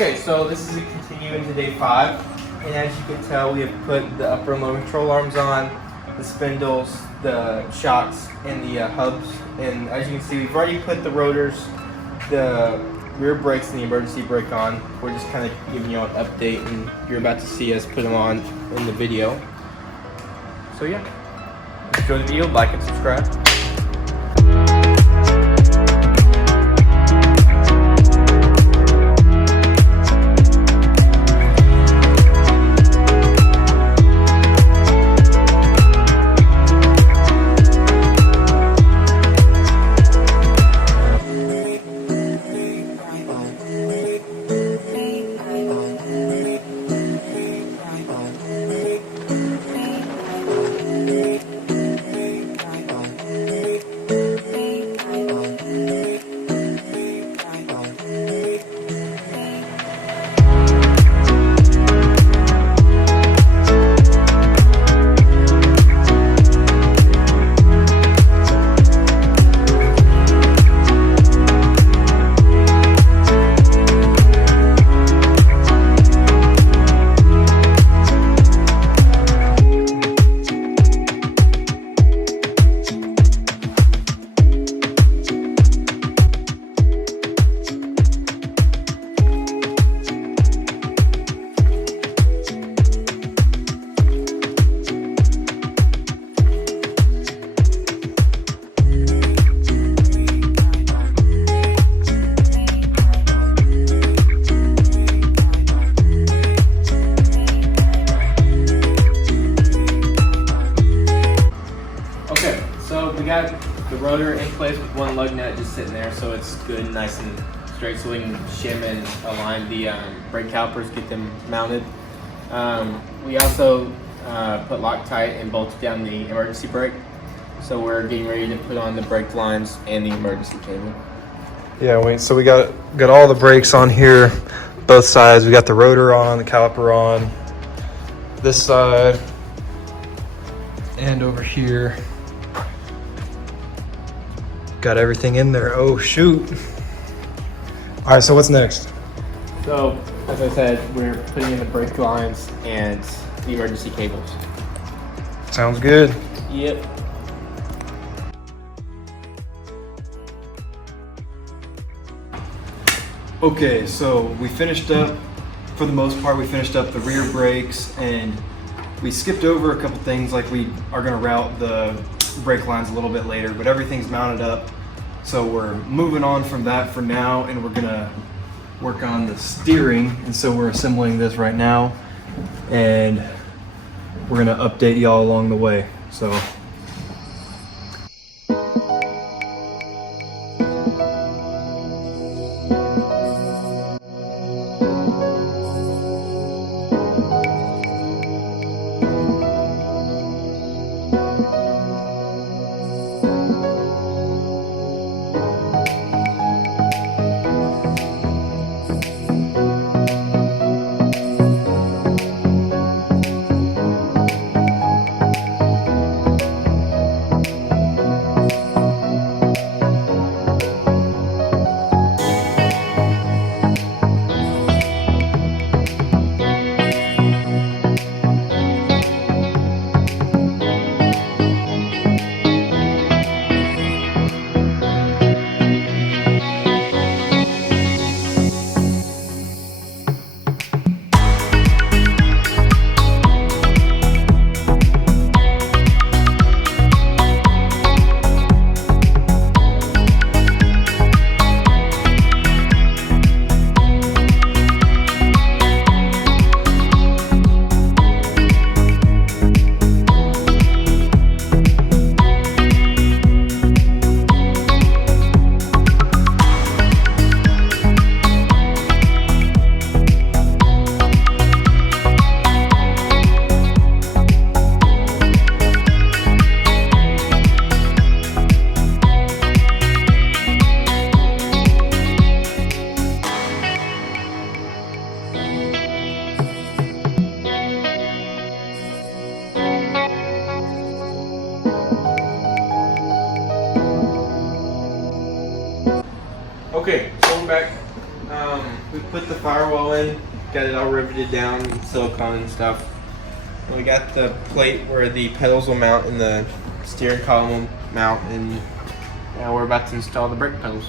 Okay, so this is a continuing to day 5, and as you can tell, we have put the upper and lower control arms on, the spindles, the shocks, and the hubs. And as you can see, we've already put the rotors, the rear brakes, and the emergency brake on. We're just kind of giving you an update, and you're about to see us put them on in the video. So yeah, enjoy the video, like and subscribe. We got the rotor in place with one lug nut just sitting there, so it's good and nice and straight, so we can shim and align the brake calipers, get them mounted. We also put Loctite and bolted down the emergency brake, so we're getting ready to put on the brake lines and the emergency cable. Yeah, so we got all the brakes on here, both sides. We got the rotor on, the caliper on, this side, and over here. Got everything in there. Oh shoot. All right, so what's next? So, as I said, we're putting in the brake lines and the emergency cables. Sounds good. Yep. Okay, so we finished up, for the most part, we finished up the rear brakes, and we skipped over a couple things, like we are gonna route the brake lines a little bit later, but everything's mounted up. So we're moving on from that for now, and we're gonna work on the steering. And so we're assembling this right now, and we're gonna update y'all along the way. So. Okay, so we're back. We put the firewall in, got it all riveted down with silicone and stuff. We got the plate where the pedals will mount and the steering column will mount, and now we're about to install the brake pedals.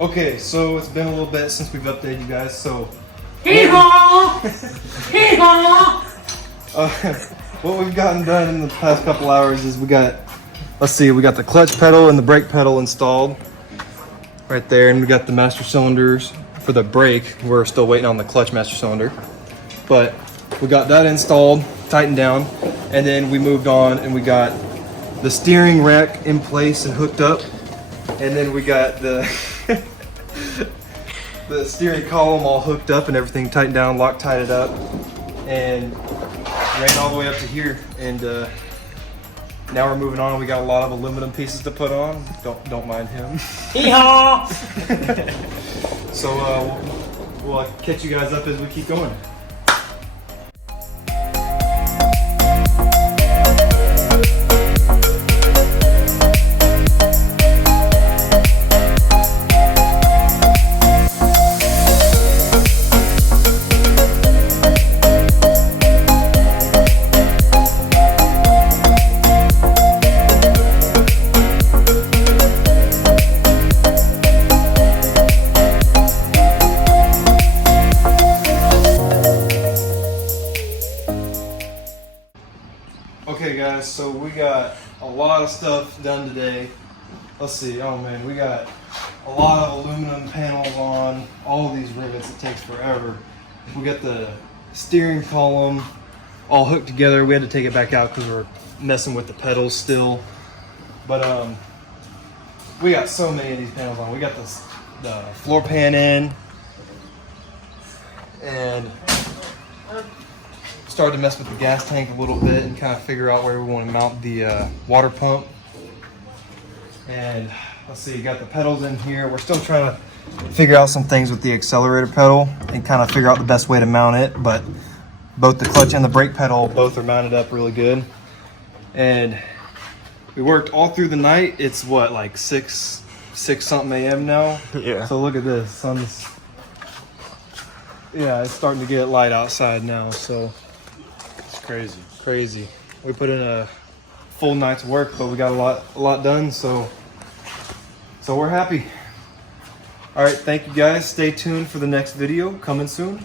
Okay, so it's been a little bit since we've updated you guys, so Hee-haw! Hee-haw! what we've gotten done in the past couple hours is we got the clutch pedal and the brake pedal installed right there, and we got the master cylinders for the brake. We're still waiting on the clutch master cylinder, but we got that installed, tightened down, and then we moved on and we got the steering rack in place and hooked up, and then we got the the steering column all hooked up and everything tightened down, Loctite it up, and ran all the way up to here. And now we're moving on. We got a lot of aluminum pieces to put on. Don't mind him. Hee-haw! So we'll catch you guys up as we keep going. Okay guys, so we got a lot of stuff done today. Let's see, oh man, we got a lot of aluminum panels on, all of these rivets. It takes forever. We got the steering column all hooked together. We had to take it back out because we're messing with the pedals still. But we got so many of these panels on. We got the floor pan in, and started to mess with the gas tank a little bit and kind of figure out where we want to mount the water pump. And let's see, you got the pedals in here. We're still trying to figure out some things with the accelerator pedal and kind of figure out the best way to mount it. But both the clutch and the brake pedal both are mounted up really good. And we worked all through the night. It's what, like 6 something a.m. now? Yeah. So look at this. Sun's, yeah, it's starting to get light outside now. So It's crazy. crazy. We put in a full night's work, but we got a lot done. So we're happy. All right, thank you guys. Stay tuned for the next video coming soon.